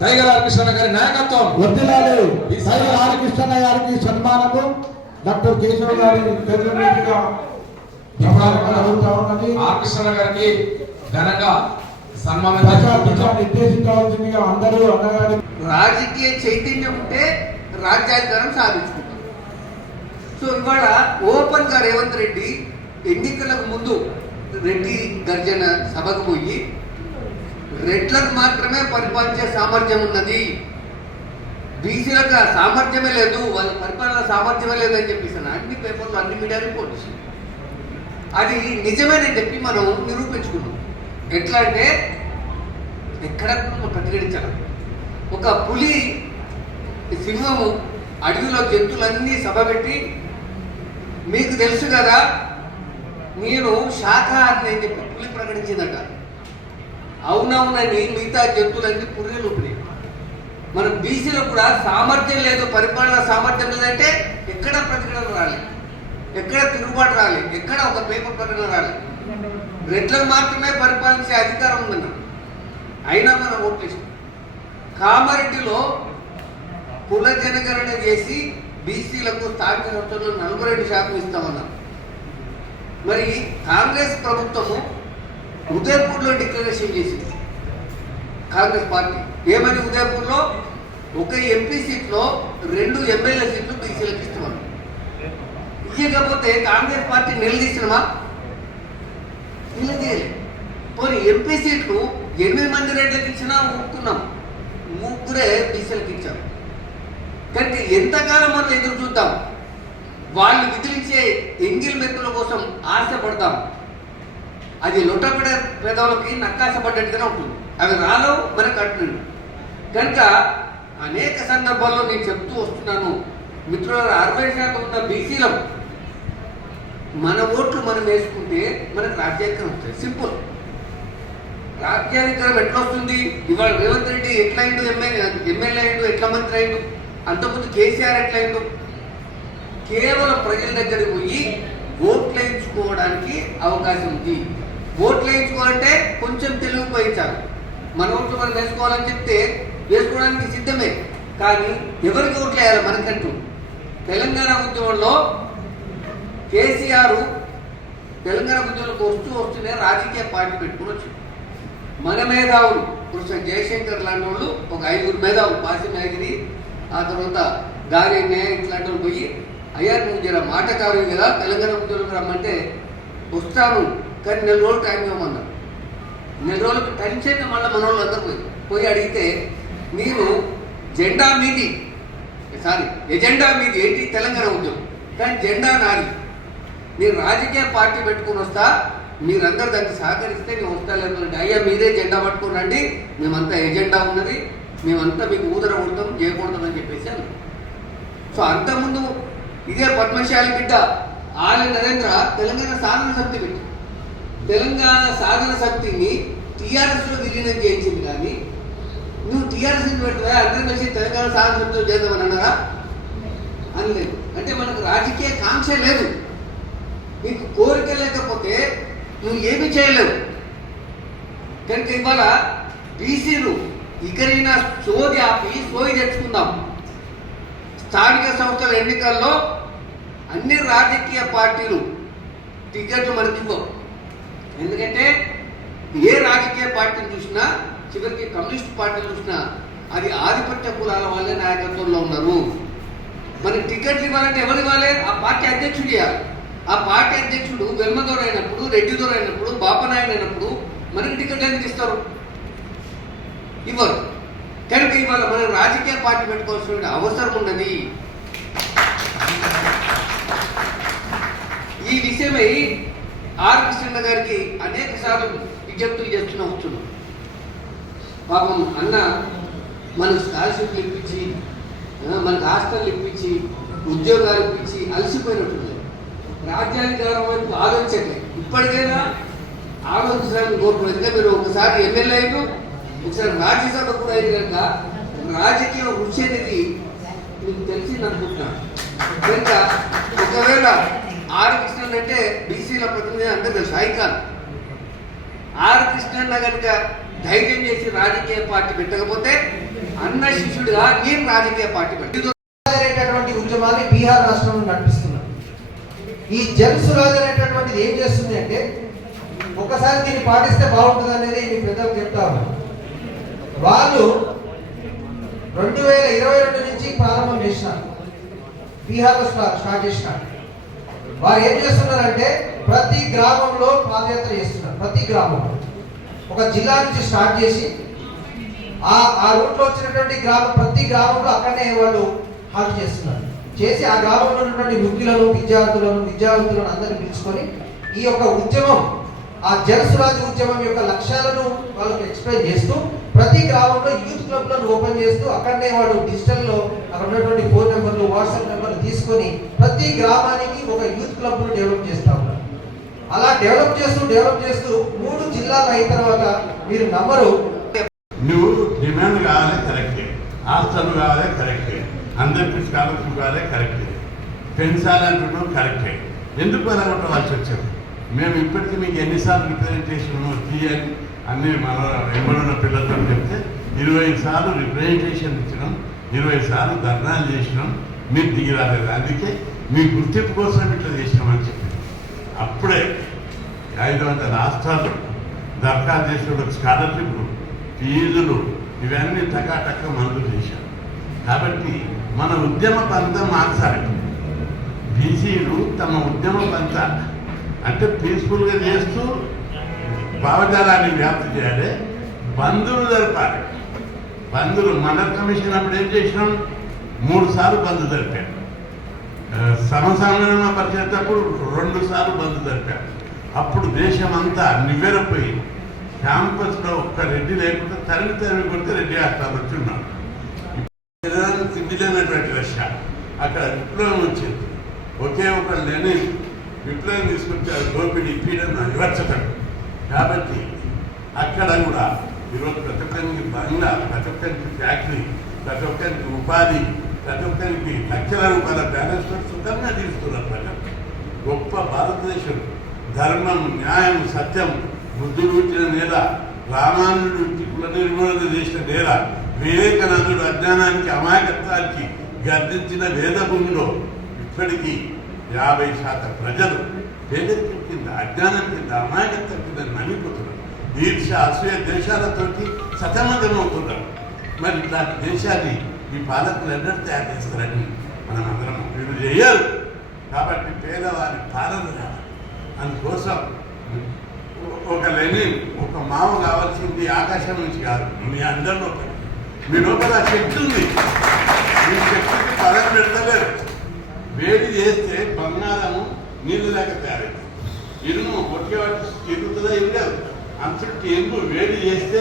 Tiger or Krishna గారి నాయకత్వం వర్ధిల్లాలి. టైగర్ ఆర్ కృష్ణ గారికి సన్మానము డాక్టర్ కేశవ్ గారి చేతుల మీదుగా జరుగుతూ ఉన్నది. ఆర్ కృష్ణ గారికి ఘనంగా సన్మానం నిర్దేశించవలసిందిగా అందరూ అన్నగారి రాజకీయ చైతన్యం ఉంటే రాజ్యాంగం సాధించుకుంటాం. సో ఇవాళ ఓపెన్ గా రేవంత్ రెడ్డి ఎన్నికలకు ముందు రెడ్డి గర్జన సభకు పోయి రెడ్లకు మాత్రమే పరిపాలించే సామర్థ్యం ఉన్నది, బీసీలకు సామర్థ్యమే లేదు, వాళ్ళ పరిపాలన సామర్థ్యమే లేదని చెప్పేసి అన్ని పేపర్లు అన్ని మీడియా రిపోర్ట్ వచ్చింది. అది నిజమేనని చెప్పి మనం నిరూపించుకున్నాం. ఎట్లా అంటే ఎక్కడ ప్రతిఘటించాలి. ఒక పులి సింహము అడవిలో జంతువులన్నీ సభ పెట్టి మీకు తెలుసు కదా నేను శాఖాహారిని అని చెప్పి పులి ప్రకటించిందట. అవునవునని మిగతా జంతువులన్నీ పుర్రెలు ఊపినాయి. మన బీసీలో కూడా సామర్థ్యం లేదు, పరిపాలన సామర్థ్యం లేదంటే ఎక్కడ ప్రతిఘటన రాలి, ఎక్కడ తిరుగుబాటు రాలి, ఎక్కడ ఒక పేపర్ ప్రకటన రాలి. రెడ్లకు మాత్రమే పరిపాలించే అధికారం ఉందన్న అయినా మనం ఓట్లేసాం. కామారెడ్డిలో కుల జనగణన చేసి బీసీలకు స్థానిక సంస్థలు 42% ఇస్తామన్నారు. మరి కాంగ్రెస్ ప్రభుత్వము ఉదయపూర్లో డిక్లరేషన్ చేసింది. కాంగ్రెస్ పార్టీ ఏమని ఉదయపూర్లో ఒక ఎంపీ సీట్లో 2 ఎమ్మెల్యే సీట్లు బీసీలకు ఇస్తున్నాం. ఇవ్వకపోతే కాంగ్రెస్ పార్టీ నిలదీసినమా? నిలదీయలే. పోనీ ఎంపీ సీట్లు 8 మంది రెడ్లకు ఇచ్చినా ఊపుకున్నాం, 3 బీసీలకు ఇచ్చాం. కానీ ఎంతకాలం మనం ఎదురు చూద్దాం? వాళ్ళు విధిలించే ఎంగిల్ మెక్కుల కోసం ఆశపడతాం. అది లొట్టపడే పేదవులకి నక్కాశపడ్డట్టుగానే ఉంటుంది. అవి రాలవు మనకు అంటున్నాడు. కనుక అనేక సందర్భాల్లో నేను చెప్తూ వస్తున్నాను మిత్రుల 60% ఉన్న బీసీలం మన ఓట్లు మనం వేసుకుంటే మనకు రాజ్యాంగం వస్తుంది. సింపుల్. రాజ్యాంగం ఎట్లా వస్తుంది? ఇవాళ రేవంత్ రెడ్డి ఎట్లా అయిండు ఎమ్మెల్యే అయిండు, ఎట్లా మంత్రి అయిండు, అంతకుముందు కేసీఆర్ ఎట్లా అయిండు? కేవలం ప్రజల దగ్గరికి పోయి ఓట్లు వేయించుకోవడానికి అవకాశం ఉంది. ఓట్లు వేయించుకోవాలంటే కొంచెం తెలుగు ఉపయోగించాలి. మన ఓట్లు మనం వేసుకోవాలని చెప్తే వేసుకోవడానికి సిద్ధమే. కానీ ఎవరికి ఓట్లు వేయాలి మనకంటూ? తెలంగాణ ఉద్యమంలో కేసీఆర్ తెలంగాణ ఉద్యమంలోకి వస్తూనే రాజకీయ పార్టీ పెట్టుకుని వచ్చింది. మన మేధావులు కృష్ణ జయశంకర్ లాంటి వాళ్ళు ఒక 5 మేధావులు, పాసి నాయగిరి, ఆ తర్వాత గారెన్నే ఇట్లాంటి వాళ్ళు పోయి అయ్యా నువ్వు జర మాటకారు కదా తెలంగాణ ఉద్యోగులకు రమ్మంటే వస్తాను కానీ 4 రోజులు టైం ఇవ్వమన్నారు. 4 రోజులకు టైం చేస్తే మళ్ళీ మన వాళ్ళు అందరూ పోయి అడిగితే మీరు ఎజెండా మీది ఏంటి తెలంగాణ ఉద్యోగం, కానీ జెండా నాది, మీరు రాజకీయ పార్టీ పెట్టుకుని వస్తా, మీరందరూ దానికి సహకరిస్తే నేను వస్తాలేదంటే అయ్యా మీదే జెండా పట్టుకోనండి, మేమంతా ఎజెండా ఉన్నది, మేమంతా మీకు ఊదర కొడతాం చేయకూడదని చెప్పేసి అన్నారు. సో అంతకుముందు ఇదే పద్మశాలి బిడ్డ ఆల నరేంద్ర తెలంగాణ సాధన సమితి పెట్టి తెలంగాణ సాధన సమితిని టీఆర్ఎస్లో విలీనం చేయించింది. కానీ నువ్వు టీఆర్ఎస్ పెట్టుగా అందరం కలిసి తెలంగాణ సాధన సమితిలో చేద్దామని అన్నారా? అనలేదు. అంటే మనకు రాజకీయ కాంక్ష లేదు. నీకు కోరిక లేకపోతే నువ్వు ఏమి చేయలేవు. కనుక ఇవాళ బీసీలు ఇకరైనా సోది ఆపి సోయి తెచ్చుకుందాం. స్థానిక సంస్థల ఎన్నికల్లో అన్ని రాజకీయ పార్టీలు టికెట్లు మనకి ఇవ్వవు. ఎందుకంటే ఏ రాజకీయ పార్టీని చూసినా చివరికి కమ్యూనిస్ట్ పార్టీలు చూసినా అది ఆధిపత్య కులాల వాళ్ళే నాయకత్వంలో ఉన్నారు. మనకి టికెట్లు ఇవ్వాలంటే ఎవరు ఇవ్వాలి? ఆ పార్టీ అధ్యక్షుడు ఇవ్వాలి. ఆ పార్టీ అధ్యక్షుడు వెల్మదోర అయినప్పుడు, రెడ్డిదోర అయినప్పుడు, బాపనాయన అయినప్పుడు మనకి టికెట్ ఎందుకు ఇస్తారు? ఇవ్వరు. కనుక ఇవాళ మనం రాజకీయ పార్టీ పెట్టుకోవాల్సిన అవసరం ఉన్నది. ఈ విషయమై ఆర్ కృష్ణ గారికి అనేక సార్లు విజ్ఞప్తులు చేస్తున్నా వస్తున్నాం. పాపం అన్న మనకు స్కాలర్షిప్లు ఇప్పించి, మనకు హాస్టల్ ఇప్పించి, ఉద్యోగాలు ఇప్పించి అలసిపోయినట్టుంది. రాజ్యాంగం వైపు ఆలోచించట్లేదు. ఇప్పటికైనా ఆలోచించడానికి కోరుకున్నాను. ఎందుకంటే మీరు ఒకసారి ఎమ్మెల్యే అయినా ఒకసారి రాజ్యసభ కూడా అయింది కనుక రాజకీయ రుచి అనేది మీకు తెలిసింది అనుకుంటున్నాను. కనుక ఒకవేళ ఆర్ కృష్ణ అంటే బీసీల ప్రతినిధి అందరూ తెలుసు, ఐకాన్. ఆర్ కృష్ణ కనుక ధైర్యం చేసి రాజకీయ పార్టీ పెట్టకపోతే అన్న శిష్యుడిగా నేను రాజకీయ పార్టీ పెట్టి అనేటటువంటి ఉద్యమాన్ని బీహార్ రాష్ట్రంలో నడిపిస్తున్నారు. ఈ జన్ సురాజ్ అనేటటువంటిది ఏం చేస్తుంది అంటే, ఒకసారి దీన్ని పాటిస్తే బాగుంటుంది అనేది మీ పెద్దలు చెప్తా ఉన్నారు. వాళ్ళు 2022 నుంచి ప్రారంభం చేసినారు, బీహార్లో స్టార్ట్ చేసినారు. వారు ఏం చేస్తున్నారంటే ప్రతి గ్రామంలో పాదయాత్ర చేస్తున్నారు. ప్రతి గ్రామంలో ఒక జిల్లా నుంచి స్టార్ట్ చేసి ఆ రూట్లో వచ్చినటువంటి ప్రతి గ్రామంలో అక్కడనే వాళ్ళు హాల్ట్ చేస్తున్నారు. చేసి ఆ గ్రామంలో ఉన్నటువంటి వృద్ధులను విద్యావంతులను అందరినీ పిలుచుకొని ఈ యొక్క ఉద్యమం, ఆ జన స్వరాజ్ ఉద్యమం యొక్క లక్ష్యాలను వాళ్ళకి ఎక్స్ప్లెయిన్ చేస్తూ ప్రతి గ్రామంలో యూత్ క్లబ్లను ఓపెన్ చేస్తూ అక్కడనే వాడు డిజిటల్లో అక్కడ ఉన్నటువంటి ఫోన్ నెంబర్లు, వాట్సాప్ నెంబర్లు తీసుకొని ప్రతి గ్రామానికి ఒక యూత్ క్లబ్ను డెవలప్ చేస్తా ఉన్నారు. అలా డెవలప్ చేస్తూ 3 జిల్లాలు అయిన తర్వాత మీరు నమ్మరు, నువ్వు డిమాండ్ కావాలి కరెక్టే, హాస్టల్ కావాలి కరెక్టే, అందరికీ స్కాలర్షిప్ కావాలి కరెక్టే, పెంచాలంటున్నావు కరెక్టే. ఎందుకు అలా కొట్టవలసి వచ్చారు? మేము ఇప్పటికీ మీకు ఎన్నిసార్లు రిప్రజెంటేషన్ తీయాలి అన్నీ మన ఎంబడున్న పిల్లలతో చెప్తే 20 సార్లు రిప్రజెంటేషన్ ఇచ్చినాం, 20 సార్లు ధర్నాలు చేసినాం, మీరు దిగి రాలేదు. అందుకే మీ గుర్తింపు కోసం ఇట్లా చేసినామని చెప్పి అప్పుడే 500 రాష్ట్రాలు దరఖాస్తు చేసిన స్కాలర్షిప్లు, ఫీజులు ఇవన్నీ టకా మంజూరు చేశారు. కాబట్టి మన ఉద్యమ పంత మార్చాలి. బీసీలు తమ ఉద్యమ పంత అంటే పీస్ఫుల్గా చేస్తూ భావజాలాన్ని వ్యాప్తి చేయాలి, బంధువులు జరపాలి. బంధువులు మన కమిషన్ అప్పుడు ఏం చేసినాం, 3 సార్లు బంధు జరిపారు. సమసంఘటన పరిచేటప్పుడు 2 సార్లు బంధు జరిపారు. అప్పుడు దేశం అంతా నివ్వెరపోయి క్యాంపస్లో ఒక్క రెడ్డి లేకుండా తరిమి కొడితే రెడ్డి హాస్టల్ వచ్చి ఉన్నాం. తిండిలేనటువంటి రష్యా అక్కడ విప్లవం వచ్చింది. ఒకే ఒక లేని విప్లవం తీసుకొచ్చారు, దోపిడీ పీడన వివచ్చటం. కాబట్టి అక్కడ కూడా ఈరోజు ప్రతి ఒక్కరికి బంగ్లా, ప్రతి ఒక్కరికి ఫ్యాక్టరీ, ప్రతి ఒక్కరికి ఉపాధి, ప్రతి ఒక్కరికి లక్షల రూపాయల బ్యాలెన్స్ సుఖంగా తీస్తున్నారు ప్రజలు. గొప్ప భారతదేశం ధర్మం, న్యాయం, సత్యం బుద్ధుడు ఇచ్చిన నేల, రామానుడు కుల నిర్మూలన చేసిన నేల, వివేకానందుడు అజ్ఞానానికి అమాయకత్వానికి గర్జించిన వేద భూమిలో ఇప్పటికీ 50% ప్రజలు పేదరికం కింద, అజ్ఞానం కింద, అమాయకత్వం కింద నలిగిపోతున్నారు. ఈర్ష, అసూయ దేశాలతోటి సతమతమవుతున్నారు. మరి ఇట్లాంటి దేశాన్ని ఈ పాలకులు ఎన్నడూ తయారు చేస్తారని మనం అందరం వీళ్ళు చేయరు. కాబట్టి పేదవారి పాలన రావాలి. అందుకోసం ఒక లెనిన్, ఒక మావ కావాల్సింది ఆకాశం నుంచి కాదు, మీ అందరిలో. మీ లోపల శక్తి ఉంది, మీ శక్తికి పదం పెడతలేరు. వేడి చేస్తే బంగారము నీళ్ళు లేక తయారైంది. ఇరుము ఒకే వాటి తిరుగుతుందా ఇరగదు. అంతటి ఎందుకు వేడి చేస్తే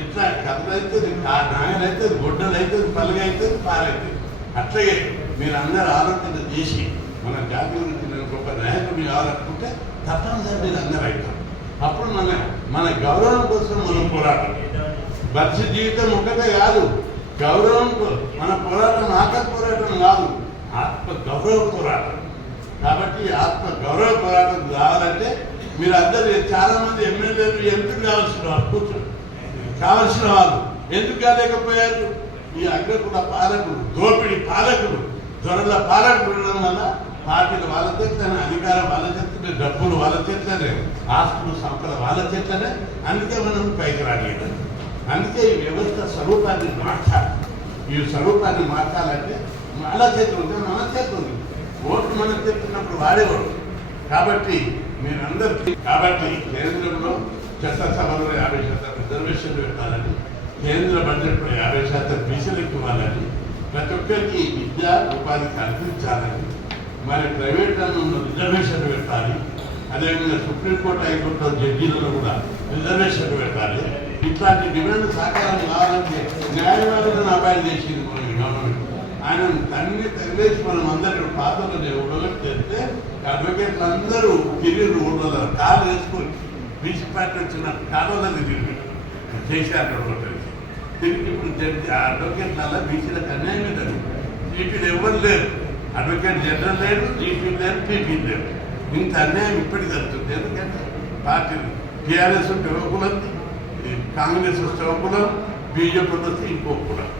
ఇట్లా కథలైతుంది, నాయలైతుంది, గొడ్డలైతుంది, పలుగైతుంది, పాలైతుంది. అట్లాగే మీరు అందరూ ఆలోచన చేసి మన జాతి గురించి నేను గొప్ప నాయకుడు కావాలనుకుంటే తప్పనిసరి మీరు అందరూ అవుతాం. అప్పుడు మన గౌరవం కోసం మనం పోరాటం. భక్ష్య జీవితం ఒక్కటే కాదు, గౌరవం మన పోరాటం ఆత్మ పోరాటం కాదు, ఆత్మ గౌరవ పోరాటం. కాబట్టి ఆత్మ గౌరవ పోరాటం కావాలంటే మీరు అందరూ చాలా మంది ఎమ్మెల్యేలు ఎంపీలు కావాల్సిన వాళ్ళు కావలసిన వాళ్ళు ఎందుకు కాలేకపోయారు? ఈ అగ్రకుల పాలకులు, దోపిడి పాలకులు, దొరల పాలకులు ఉండడం వల్ల పార్టీలు వాళ్ళ చేతనే, అధికారం వాళ్ళ చేతనే, డబ్బులు వాళ్ళ చేతనే, ఆస్తులు సంపద వాళ్ళ చేతనే. అందుకే మనం పైకి రాలేదు. అందుకే ఈ వ్యవస్థ స్వరూపాన్ని మార్చాలి. ఈ స్వరూపాన్ని మార్చాలంటే మన చేతులు ఉంటే మన చేతులు ఉంది. ఓట్లు మనకు చెప్తున్నప్పుడు వాడేవాడు. కాబట్టి మీరందరికీ కేంద్రంలో చట్టసభలో 50% రిజర్వేషన్లు పెట్టాలని, కేంద్ర బడ్జెట్లో 50% బీసీలకు ఇవ్వాలని, ప్రతి ఒక్కరికి విద్యా ఉపాధి కల్పించాలని, మరి ప్రైవేట్ రంగంలో రిజర్వేషన్లు పెట్టాలి. అదేవిధంగా సుప్రీంకోర్టు, హైకోర్టులో జడ్జీలలో కూడా రిజర్వేషన్లు పెట్టాలి. ఇట్లాంటి డిమాండ్ సాకారం కావాలంటే న్యాయవాదులను అపాయింట్ చేసింది గవర్నమెంట్. ఆయన తన్ని తగిలేసి మనం అందరూ పాత్రలు ఊళ్ళకి చేస్తే అడ్వకేట్లు అందరూ తిరిగి ఊళ్ళలో కాలు వేసుకొని బీసీ పార్టీ వచ్చిన కాలంలో తిరిగి చేశారు. తిరిగి ఇప్పుడు జడ్జి అడ్వకేట్ల బీసీలకు అన్యాయమే జరిగింది. ఈపీలు ఎవరు లేరు, అడ్వకేట్ జనరల్ లేరు, ఈపీలు లేరు, పీపీలు లేరు. ఇంత అన్యాయం ఇప్పటికి జరుగుతుంది. ఎందుకంటే పార్టీలు టీఆర్ఎస్ ఉంటే ఒక కులం, కాంగ్రెస్ వస్తే ఒక కులం, బీజేపీ వస్తే ఇంకో కులం.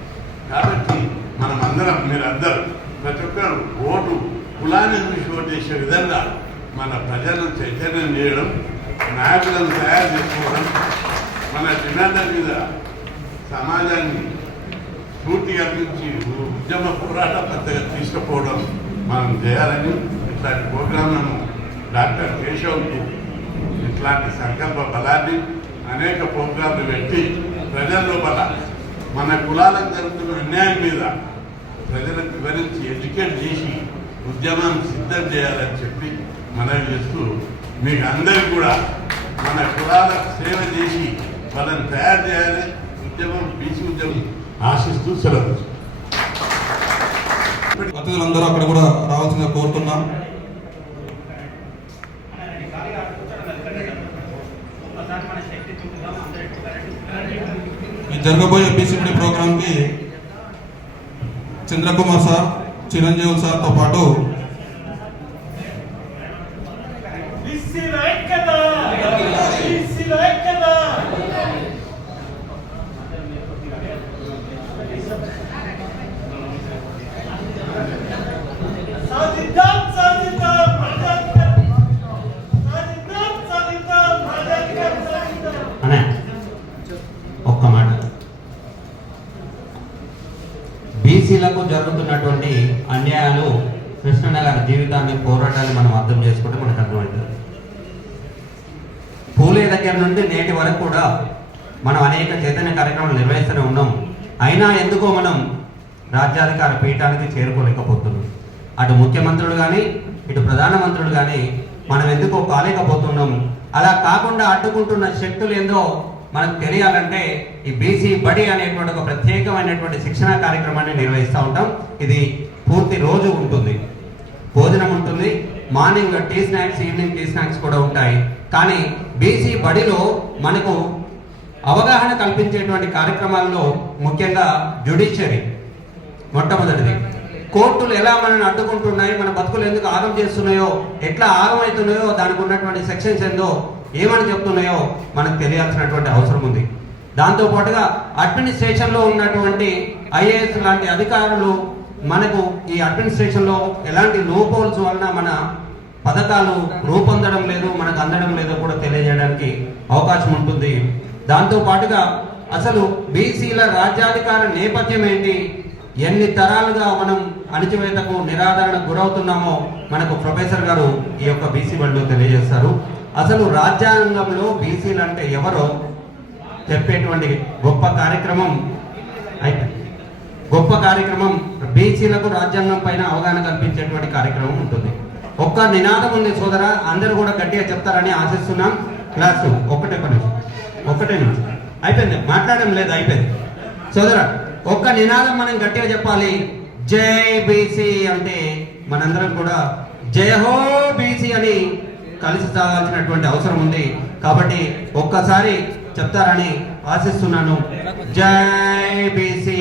కాబట్టి మనమందరం మీరందరూ ప్రతి ఒక్కరు ఓటు కులాన్ని చూసి ఓటు చేసే విధంగా మన ప్రజలను చైతన్యం చేయడం, నాయకులను తయారు చేసుకోవడం, మన డిమాండ్ల మీద సమాజాన్ని స్ఫూర్తి కల్పించి ఉద్యమ పోరాట పద్ధతిగా తీసుకుపోవడం మనం చేయాలని ఇట్లాంటి ప్రోగ్రాంలను డాక్టర్ కేశవ్ ఇట్లాంటి సంకల్ప బలాన్ని అనేక ప్రోగ్రాంలు పెట్టి ప్రజల లోపల మన కులాలకు జరుగుతున్న అన్యాయం మీద ప్రజలకు వివరించి ఎడ్యుకేట్ చేసి ఉద్యమాన్ని సిద్ధం చేయాలని చెప్పి మనవి చేస్తూ మీకు అందరికీ కూడా మన కులాలకు సేవ చేసి వాళ్ళని తయారు చేయాలి, ఉద్యమం బీసీ ఉద్యమం ఆశిస్తూ సెలవు. అతిథులందరూ అక్కడ కూడా రావాల్సిందిగా కోరుతున్నాం. ఈ జరగబోయే బీసీపీ ప్రోగ్రాంకి చంద్రకుమార్ సార్, చిరంజీవి సార్తో పాటు ఒక్క మాట, బీసీలకు జరుగుతున్నటువంటి అన్యాయాలు కృష్ణన్న గారి జీవితాన్ని, పోరాటాన్ని మనం అర్థం చేసుకుంటే మనకు అర్థమవుతుంది. పూలే దగ్గర నుండి నేటి వరకు కూడా మనం అనేక చైతన్య కార్యక్రమాలు నిర్వహిస్తూనే ఉన్నాం. అయినా ఎందుకో మనం రాజ్యాధికార పీఠానికి చేరుకోలేకపోతున్నాం. అటు ముఖ్యమంత్రులు కానీ ఇటు ప్రధానమంత్రులు కానీ మనం ఎందుకో కాలేకపోతున్నాం. అలా కాకుండా అడ్డుకుంటున్న శక్తులు ఏందో మనకు తెలియాలంటే ఈ బీసీ బడి అనేటువంటి ఒక ప్రత్యేకమైనటువంటి శిక్షణా కార్యక్రమాన్ని నిర్వహిస్తూ ఉంటాం. ఇది పూర్తి రోజు ఉంటుంది, భోజనం ఉంటుంది, morning tea snacks, evening tea snacks కూడా ఉంటాయి. కానీ బీసీ బడిలో మనకు అవగాహన కల్పించేటువంటి కార్యక్రమాల్లో ముఖ్యంగా జ్యుడిషియరీ మొట్టమొదటిది. కోర్టులు ఎలా మనల్ని అడ్డుకుంటున్నాయి, మన బతుకులు ఎందుకు ఆగం చేస్తున్నాయో, ఎట్లా ఆగం అవుతున్నాయో, దానికి ఉన్నటువంటి సెక్షన్స్ ఏందో, ఏమని చెప్తున్నాయో మనకు తెలియాల్సినటువంటి అవసరం ఉంది. దాంతోపాటుగా అడ్మినిస్ట్రేషన్లో ఉన్నటువంటి ఐఏఎస్ లాంటి అధికారులు మనకు ఈ అడ్మినిస్ట్రేషన్లో ఎలాంటి లోపోల్స్ వలన మన పథకాలు రూపొందడం లేదు, మనకు అందడం లేదో కూడా తెలియజేయడానికి అవకాశం ఉంటుంది. దాంతోపాటుగా అసలు బీసీల రాజ్యాధికార నేపథ్యం ఏంటి, ఎన్ని తరాలుగా మనం అణచివేతకు నిరాదరణకు గురవుతున్నామో మనకు ప్రొఫెసర్ గారు ఈ యొక్క బీసీ బడిలో తెలియజేస్తారు. అసలు రాజ్యాంగంలో బీసీలు అంటే ఎవరో చెప్పేటువంటి గొప్ప కార్యక్రమం బీసీలకు రాజ్యాంగం పైన అవగాహన కల్పించేటువంటి కార్యక్రమం ఉంటుంది. ఒక్క నినాదం ఉంది సోదరా, అందరూ కూడా గట్టిగా చెప్తారని ఆశిస్తున్నాం. క్లాస్ ఒకటే నిమిషం అయిపోయింది, మాట్లాడడం లేదు, అయిపోయింది. సోదరా, ఒక్క నినాదం మనం గట్టిగా చెప్పాలి. జై బీసీ అంటే మనందరం కూడా జయ హో బీసీ అని కలిసి సాగాల్సినటువంటి అవసరం ఉంది. కాబట్టి ఒక్కసారి చెప్తారని ఆశిస్తున్నాను. జై బీసీ,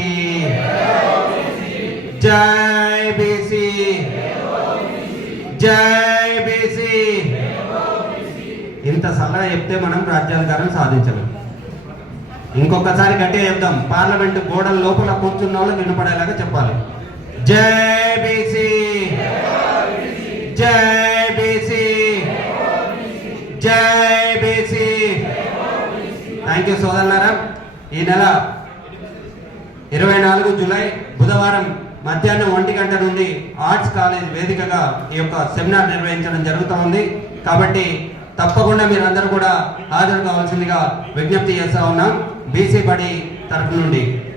జై బీసీ, జై బీసీ. ఇంత సలహా చెప్తే మనం రాజ్యాధికారం సాధించలేం. ఇంకొకసారి గట్టిగా చెప్దాం, పార్లమెంటు గోడల లోపల కూర్చున్న వాళ్ళు వినపడేలాగా చెప్పాలి. జై బీసీ, జై బీసీ, జై బీసీ. థ్యాంక్ యూ సోదరులారా. ఈ నెల 24 జూలై బుధవారం మధ్యాహ్నం 1 గంట నుండి ఆర్ట్స్ కాలేజ్ వేదికగా ఈ యొక్క సెమినార్ నిర్వహించడం జరుగుతూ ఉంది. కాబట్టి తప్పకుండా మీరందరూ కూడా హాజరు కావాల్సిందిగా విజ్ఞప్తి చేస్తా ఉన్నాం. బీసీ బడి తరఫు నుండి